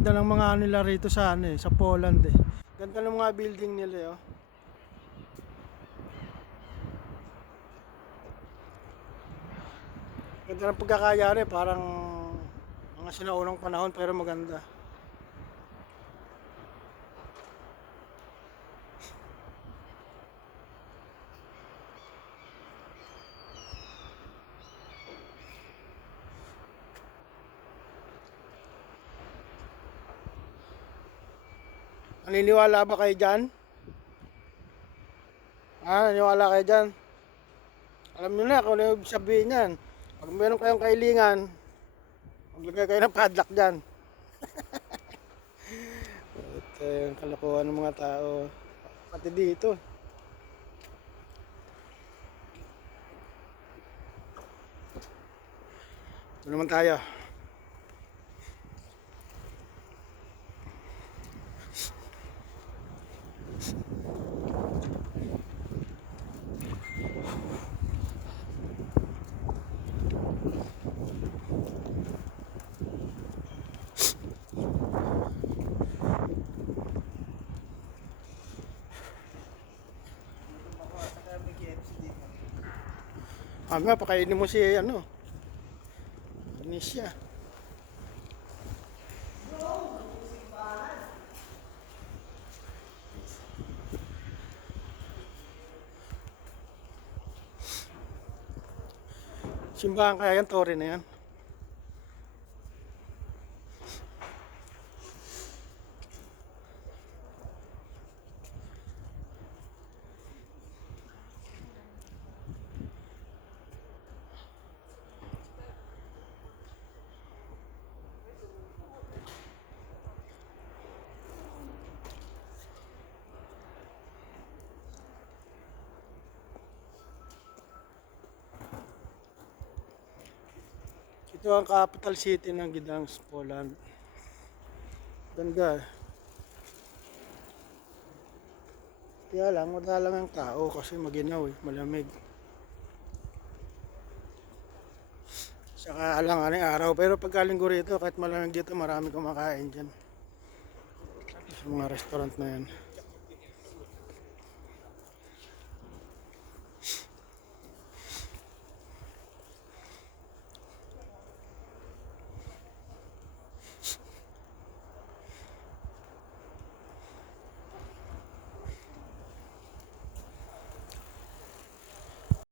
Ganda ng mga nila rito sa ano sa Poland eh. Ganda ng mga building nila oh. Ganda ng pagkakayari, parang mga sinaunang panahon pero maganda. Naniniwala ba kayo dyan? Naniniwala kayo dyan? Alam nyo na kung ano yung sabihin yan. Pag meron kayong kailingan, maglagay kayo ng padlock dyan. Ito yung kalokohan ng mga tao. Pati dito. Ito naman tayo. Nga, pakainin mo si ano, Anisha. Simbahan kaya yan, Torre na yan. Ito ang capital city ng Gdansk, Poland. Ganda. Kaya lang, wala lang ang tao kasi maginaw eh, malamig. Saka lang anong araw, pero pagkalinggo rito, kahit malamig dito, marami kumakain dyan. Sa mga restaurant na yan.